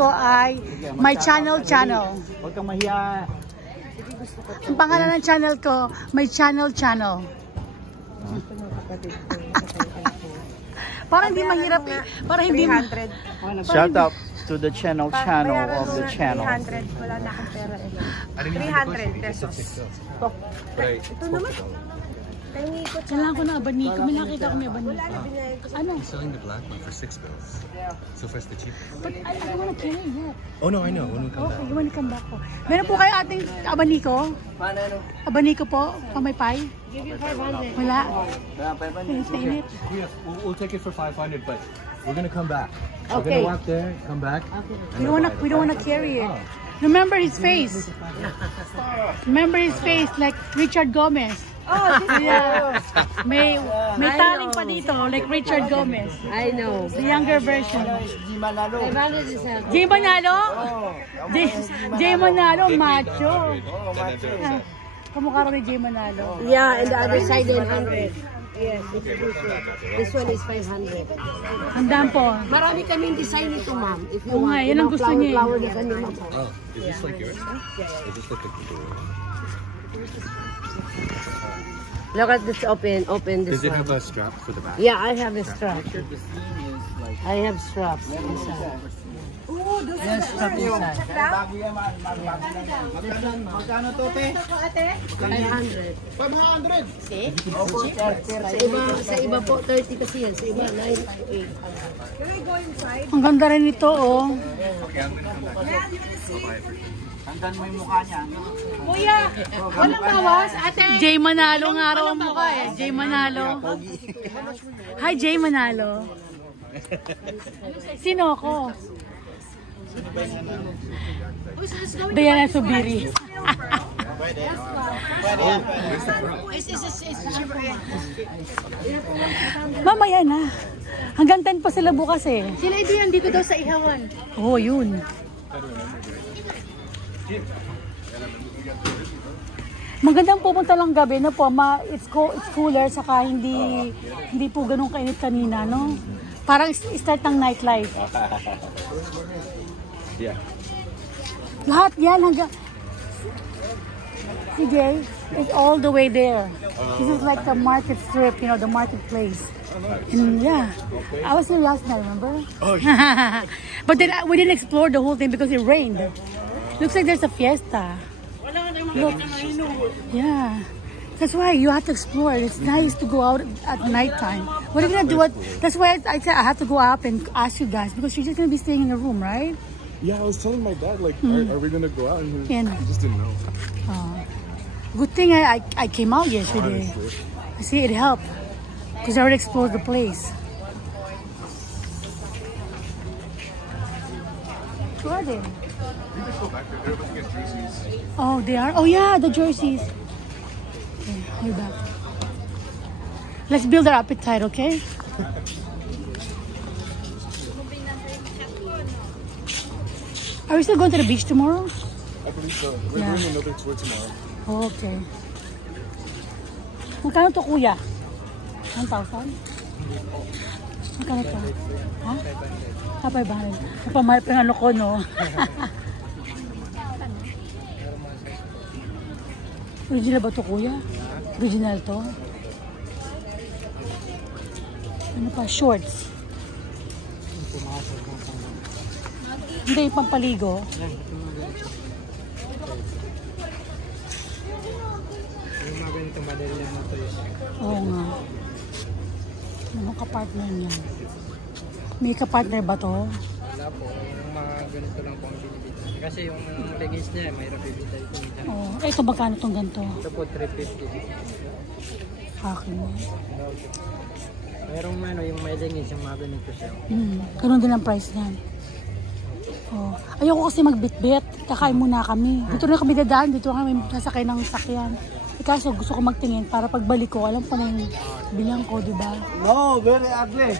ko ay My Channel Channel. Huwag kang mahiya. Ang pangalan ng channel ko, My Channel Channel. Para hindi mahirap eh. Para hindi 300. Shout out to the channel of the channel. 300. Wala na akong pera eh. 300 pesos. Ito naman. Tangi ko. Kailangan ko na abanico. May nakita ko may abanico. Ano? He's selling the black one for 6 bills. So first the cheap. But I don't want to carry it. Oh no, I know. When we come Okay, you want to come back po. Meron po kayo ating abanico? Abanico po? Pamaypay? Give you 500. Wala. Init. Yeah, we'll take it for 500, but we're gonna come back. We're Okay. gonna walk there, come back. We don't wanna carry it. Remember his face. Remember his face like Richard Gomez. Oh, this is May taling pa dito like Richard Gomez. I know. The younger version. 500 is a... Jay Manalo? Jay Manalo, macho. Kamukha rin ni Jay Manalo. Yeah, and the other side 100. Yes, this one is 500. Handaan po. Marami kaming design nito, ma'am. If you Oo nga, yan ang gusto niya. flower na kanina po. Oh, is this like yours? Is this like the Look at this open this Does it one. have a strap for the back? Yeah, I have a strap. I have straps inside. Yes, strap inside. Magkano to, te? 500. 500. Sa iba po 30 kasi yan. Sa iba 9 8. Ang ganda rin ito, oh. Hanggang mo yung mukha niya. Kuya, walang bawas, ate. Jay Manalo nga raw ang mukha eh. Jay Manalo. Hi, Jay Manalo. Sino ako? Diana Subiri. Mamaya na. Hanggang 10 pa sila bukas eh. Sila ito yan dito daw sa Ihawan. Oo, yun. Magandang pupunta lang gabi na po, it's cooler, saka hindi po ganun kainit kanina, no? Parang start ng nightlife. Yeah. Lahat yan hanggang... Sige, it's all the way there. This is like the market strip, you know, the marketplace. And yeah, I was here last night, remember? Oh, yeah. But then we didn't explore the whole thing because it rained. Looks like there's a fiesta. Look. Yeah. That's why you have to explore. It's nice to go out at nighttime. What are you gonna do? That's why I said I have to go up and ask you guys because you're just gonna be staying in the room, right? Yeah, I was telling my dad, like, are we gonna go out? And he just didn't know. Good thing I came out yesterday. I see it helped because I already explored the place. Who are they? Oh, they are? Oh yeah, the jerseys. Okay, we're back. Let's build our appetite, okay? Are we still going to the beach tomorrow? I believe so. We're doing another tour tomorrow. Okay. Magkano to, kuya? 1,000? Magkano to? Ha? 500. Napamahal pa ng ano ko, no? Original ba to, kuya? Original to? Ano pa? Shorts? Hindi, pampaligo. Oo nga. Anong kapartner niya? May kapartner ba to? Wala po. Yung mga ganito lang po ang binibita. Kasi yung leggings niya, mayroon bibita ito. Oo. Ito, magkano itong ganito? Ito po, 350. Akin. Mayroong ano, yung may leggings, yung mga ganito siya. Ganun din ang price niyan. Oh. Ayoko kasi magbitbit. Kakain muna kami. Dito na kami dadaan. Dito kami sasakay ng sakyan. Kaso gusto ko magtingin para pagbalik ko, alam ko na yung bilang ko, di ba? No, very ugly.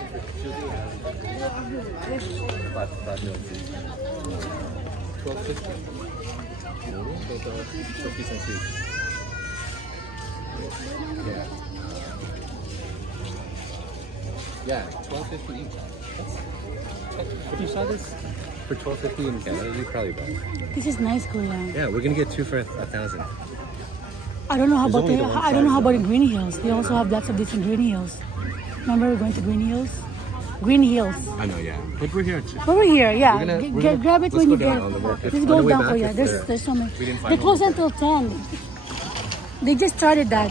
Yeah, 12.50 each. If you saw this for $12.50 in Canada, you'd probably buy it. This is nice, Kuya. Yeah, we're gonna get 2 for $1,000. I don't know how about There's only the one I don't know how size, about in Green Hills. They also have lots of this in Green Hills. Remember we're going to Green Hills? Green Hills. I know, yeah. But we're here too. Over here, yeah. We're gonna- Grab it let's when go you down get. on the market. Let's On go the way down, back, Kuya. if There's so many. we didn't find They one. close until 10. They just started that.